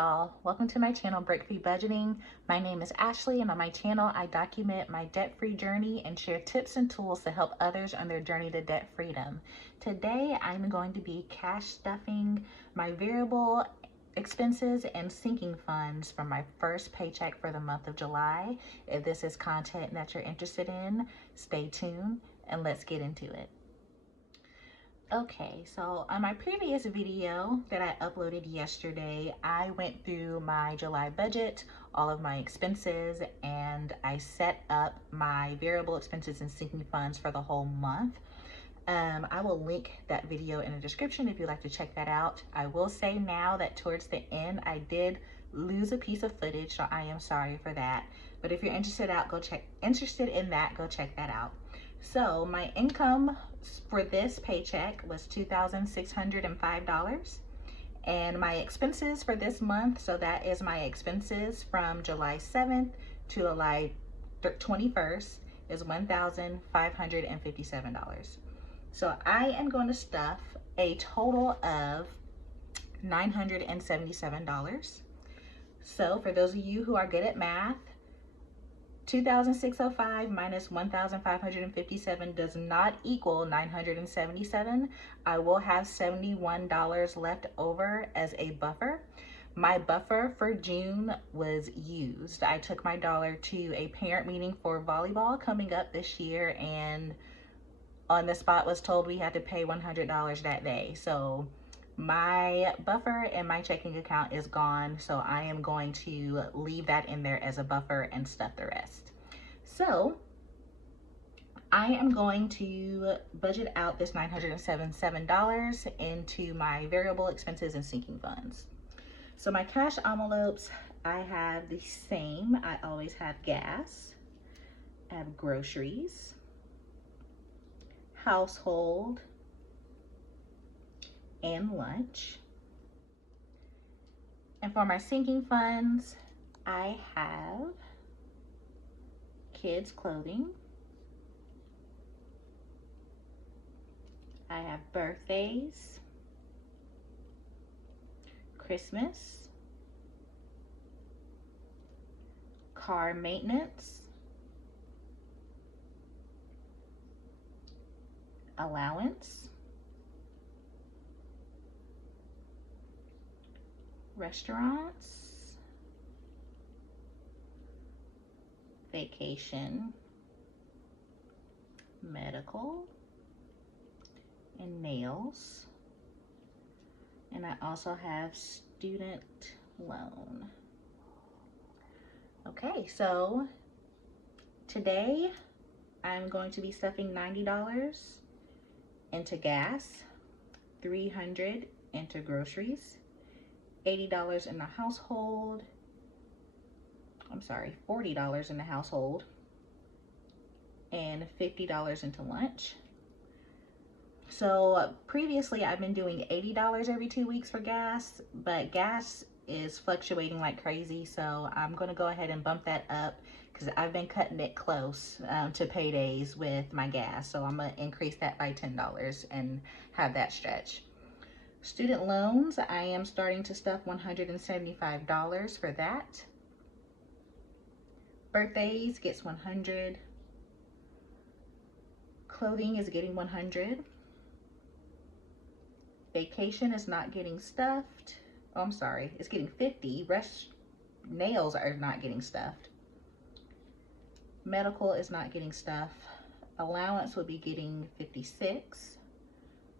y'all, welcome to my channel Break-Free Budgeting. My name is Ashley, and on my channel I document my debt-free journey and share tips and tools to help others on their journey to debt freedom. Today I'm going to be cash stuffing my variable expenses and sinking funds from my first paycheck for the month of July. If this is content that you're interested in, stay tuned and let's get into it. Okay, so on my previous video that I uploaded yesterday, I went through my July budget, all of my expenses, and I set up my variable expenses and sinking funds for the whole month. I will link that video in the description if you'd like to check that out. I will say now that towards the end, I did lose a piece of footage, so I am sorry for that. But if you're interested in that, go check that out. So my income for this paycheck was $2,605, and my expenses for this month, so that is my expenses from July 7th to July 21st, is $1,557. So I am going to stuff a total of $977. So for those of you who are good at math, 2,605 minus 1,557 does not equal 977. I will have $71 left over as a buffer. My buffer for June was used. I took my dollar to a parent meeting for volleyball coming up this year, and on the spot was told we had to pay $100 that day. So my buffer in my checking account is gone, so I am going to leave that in there as a buffer and stuff the rest. So I am going to budget out this $977 into my variable expenses and sinking funds. So my cash envelopes, I have the same. I always have gas, I have groceries, household, and lunch. And for my sinking funds, I have kids' clothing, I have birthdays, Christmas, car maintenance, allowance, restaurants, vacation, medical, and nails. And I also have student loan. Okay, so today I'm going to be stuffing $90 into gas, $300 into groceries, $80 in the household, $40 in the household, and $50 into lunch. So previously I've been doing $80 every 2 weeks for gas, but gas is fluctuating like crazy, so I'm going to go ahead and bump that up because I've been cutting it close to paydays with my gas. So I'm going to increase that by $10 and have that stretch. Student loans, I am starting to stuff $175 for that. Birthdays gets $100. Clothing is getting $100. Vacation is not getting stuffed. Oh, I'm sorry, it's getting $50. Nails are not getting stuffed. Medical is not getting stuffed. Allowance will be getting $56.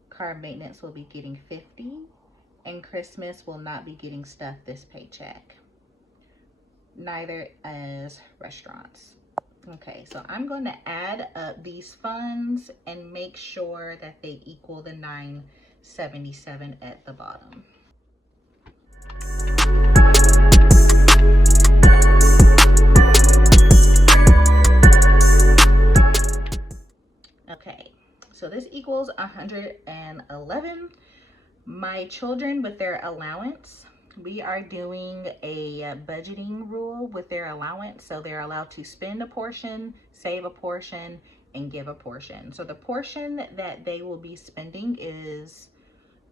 Car maintenance will be getting $50. And Christmas will not be getting stuffed this paycheck. Neither as restaurants. Okay, so I'm going to add up these funds and make sure that they equal the $977 at the bottom. Okay, so this equals 111. My children with their allowance, we are doing a budgeting rule with their allowance. So they're allowed to spend a portion, save a portion, and give a portion. So the portion that they will be spending is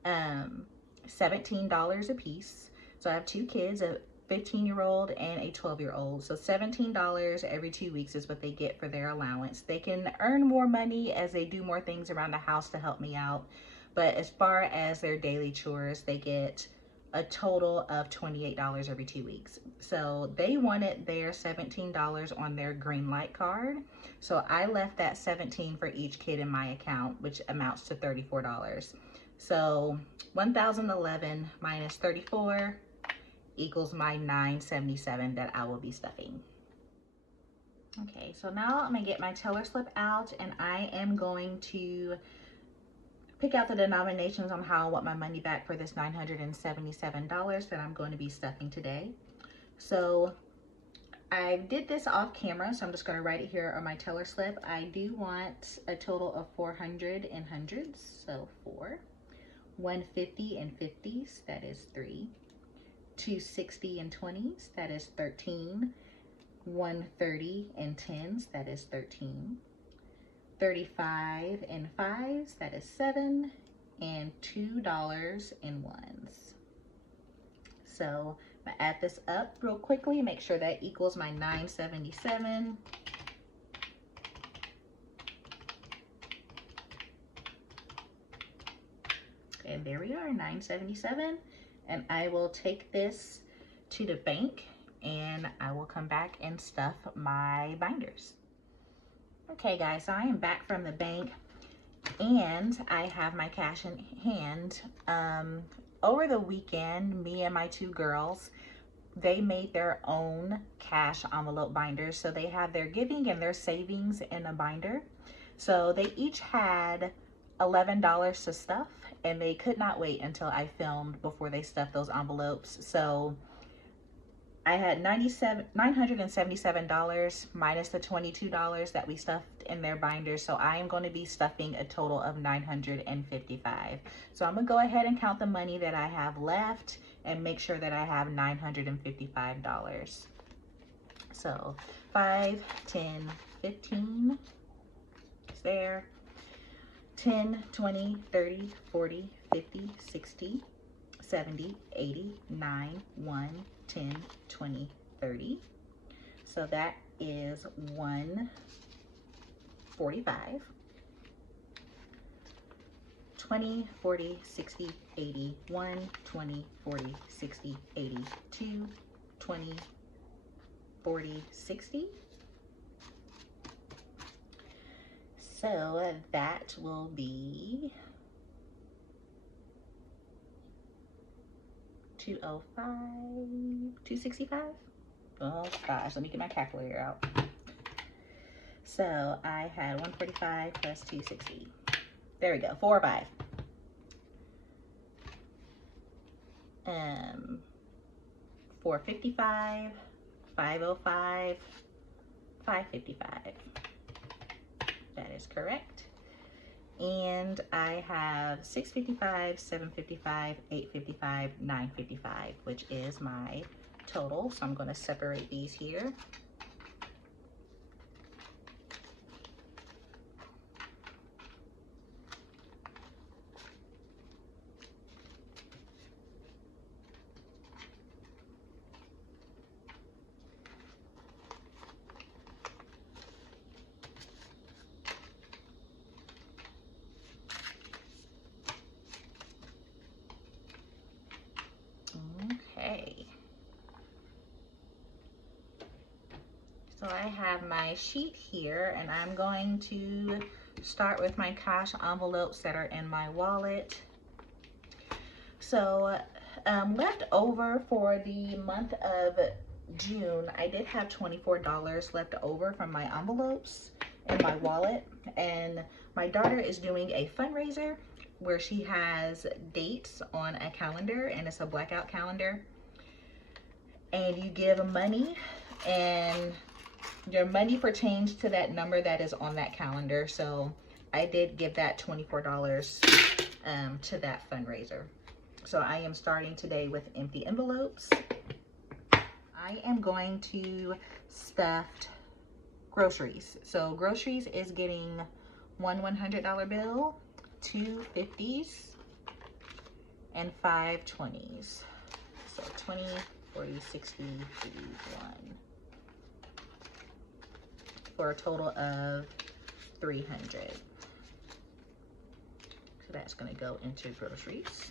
$17 a piece. So I have 2 kids, a 15-year-old and a 12-year-old. So $17 every 2 weeks is what they get for their allowance. They can earn more money as they do more things around the house to help me out. But as far as their daily chores, they get a total of $28 every 2 weeks. So they wanted their $17 on their green light card. So I left that $17 for each kid in my account, which amounts to $34. So 1,011 minus 34 equals my 977 that I will be stuffing. Okay, so now I'm gonna get my teller slip out and I am going to pick out the denominations on how I want my money back for this $977 that I'm going to be stuffing today. So I did this off camera, so I'm just going to write it here on my teller slip. I do want a total of 400 in hundreds, so 4. 150 in 50s, that is 3. 260 in 20s, that is 13. 130 in 10s, that is 13. 35 in 5s, that is 7. And $2 in 1s. So I'm gonna add this up real quickly, make sure that equals my 977. And there we are, 977. And I will take this to the bank and I will come back and stuff my binders. Okay guys, so I am back from the bank and I have my cash in hand. Over the weekend, me and my 2 girls, they made their own cash envelope binders. So they have their giving and their savings in a binder. So they each had $11 to stuff and they could not wait until I filmed before they stuffed those envelopes. So I had $977 minus the $22 that we stuffed in their binders. So I am going to be stuffing a total of $955. So I'm going to go ahead and count the money that I have left and make sure that I have $955. So 5, 10, 15 is there. 10, 20, 30, 40, 50, 60, 70, 80, 9, 1, 10, 20, 30. So that is 145. 20, 40, 60, 80, 1, 20, 40, 60, 80, 2, 20, 40, 60. So that will be 205, 265. Oh gosh, let me get my calculator out. So I had 145 plus 260. There we go, 405. 455, 505, 555. That is correct. And I have 655, 755, 855, 955, which is my total. So I'm going to separate these here. Okay. So I have my sheet here and I'm going to start with my cash envelopes that are in my wallet. So left over for the month of June, I did have $24 left over from my envelopes in my wallet, and my daughter is doing a fundraiser where she has dates on a calendar, and it's a blackout calendar, and you give money and your money pertains to that number that is on that calendar. So I did give that $24 to that fundraiser. So I am starting today with empty envelopes. I am going to stuff groceries. So groceries is getting one $100 bill, 2 50s, and 5 20s. So 20, 40, 60, 81. For a total of 300. So that's going to go into groceries.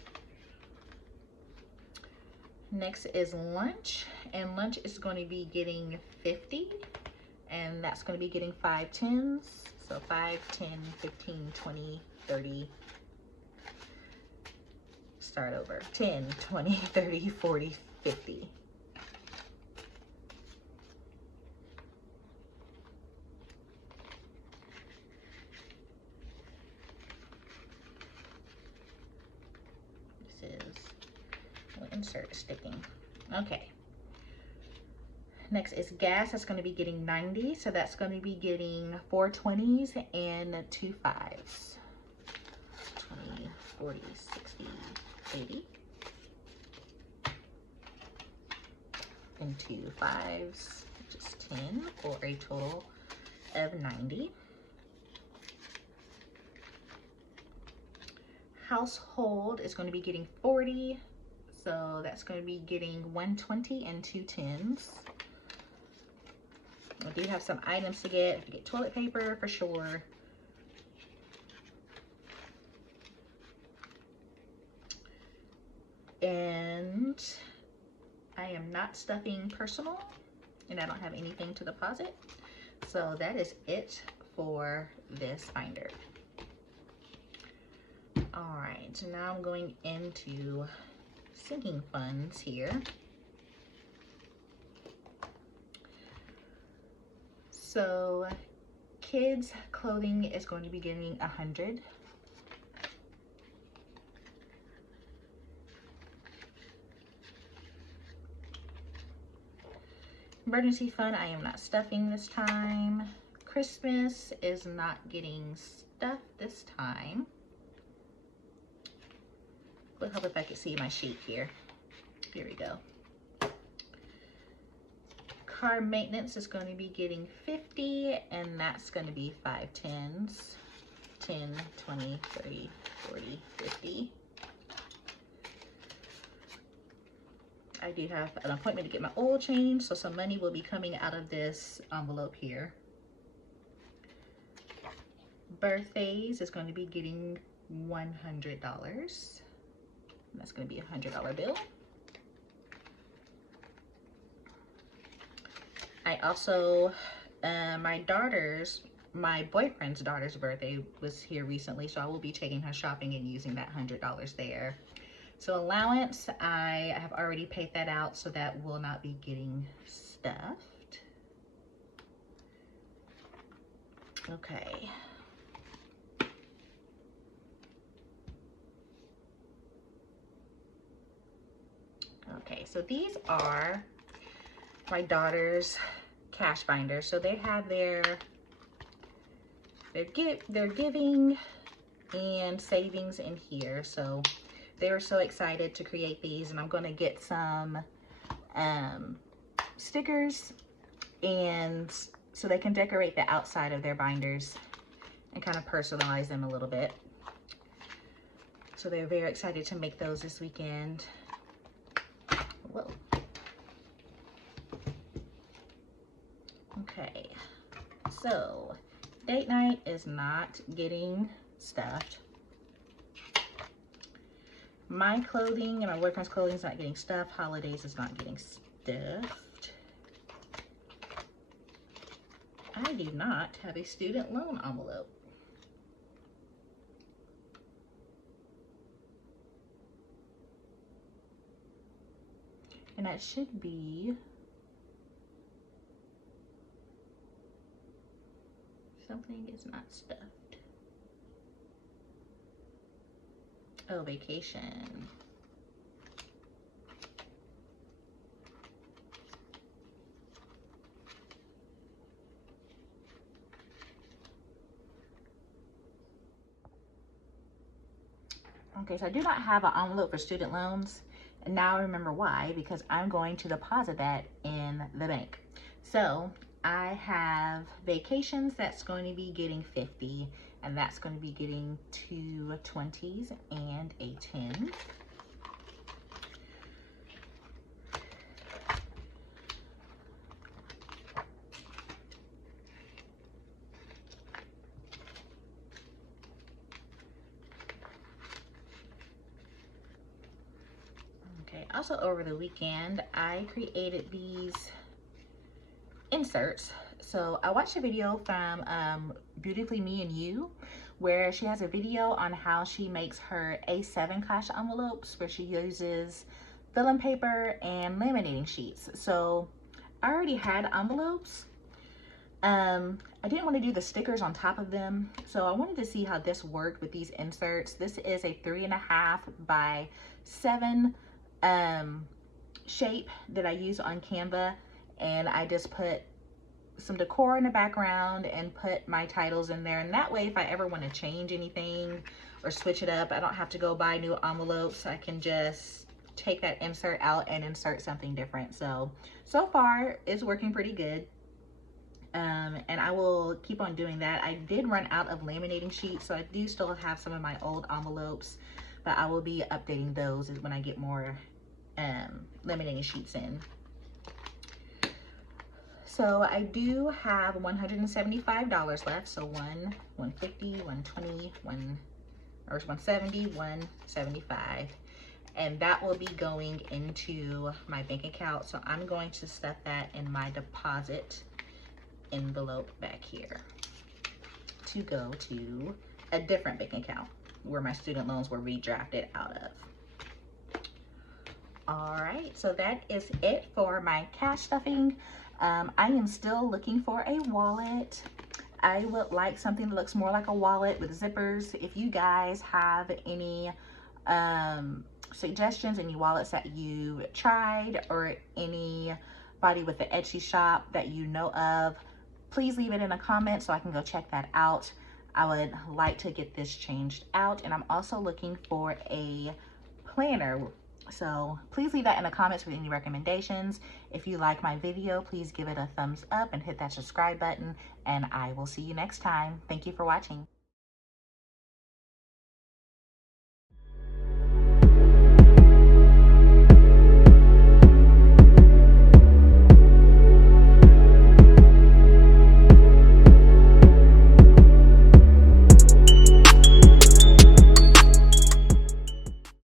Next is lunch, and lunch is going to be getting 50, and that's going to be getting 5 10s. So 5, 10, 15, 20, 30. Start over. 10, 20, 30, 40, 50. This is, we'll insert sticking. Okay. Next is gas. That's going to be getting 90. So that's going to be getting 4 20s and 2 5s. 20, 40, 60, 80. And 2 5s, which is 10, for a total of 90. Household is going to be getting 40. So that's going to be getting 120 and 2 10s. I do have some items to get. You get toilet paper for sure. And I am not stuffing personal, and I don't have anything to deposit. So that is it for this binder. All right, so now I'm going into sinking funds here. So kids clothing is going to be getting 100. Emergency fund, I am not stuffing this time. Christmas is not getting stuffed this time. Would help if I could see my sheet here. Here we go. Car maintenance is going to be getting 50, and that's going to be 5 10s. 10, 20, 30, 40, 50. I do have an appointment to get my oil changed, so some money will be coming out of this envelope here. Birthdays is going to be getting $100. And that's going to be a $100 bill. I also, my boyfriend's daughter's birthday was here recently, so I will be taking her shopping and using that $100 there. So allowance, I have already paid that out, so that will not be getting stuffed. Okay. Okay, so these are my daughter's cash binders. So they have their giving and savings in here. So they were so excited to create these, and I'm going to get some stickers, and so they can decorate the outside of their binders and kind of personalize them a little bit. So they're very excited to make those this weekend. Whoa. Okay, so date night is not getting stuffed. My clothing and my boyfriend's clothing is not getting stuffed. Holidays is not getting stuffed. I do not have a student loan envelope. And that should be something is not stuffed. Oh, vacation. Okay, so I do not have an envelope for student loans. And now I remember why, because I'm going to deposit that in the bank. So I have vacations, that's going to be getting 50, and that's going to be getting 2 20s and a 10. also over the weekend, I created these inserts. So I watched a video from Beautifully Me and You, where she has a video on how she makes her A7 cash envelopes, where she uses vellum paper and laminating sheets. So I already had envelopes. I didn't want to do the stickers on top of them, so I wanted to see how this worked with these inserts. This is a 3.5 by 7 shape that I use on Canva, and I just put some decor in the background and put my titles in there, and that way if I ever want to change anything or switch it up, I don't have to go buy new envelopes. I can just take that insert out and insert something different. So far it's working pretty good. And I will keep on doing that. I did run out of laminating sheets, so I do still have some of my old envelopes, but I will be updating those when I get more laminating sheets in. So I do have $175 left. So $150, $120, $170, $175. And that will be going into my bank account. So I'm going to stuff that in my deposit envelope back here to go to a different bank account where my student loans were redrafted out of. All right, so that is it for my cash stuffing. I am still looking for a wallet. I would like something that looks more like a wallet with zippers. If you guys have any suggestions, any wallets that you tried, or anybody with the Etsy shop that you know of, please leave it in a comment so I can go check that out. I would like to get this changed out, and I'm also looking for a planner. So please leave that in the comments with any recommendations. If you like my video, please give it a thumbs up and hit that subscribe button, and I will see you next time. Thank you for watching.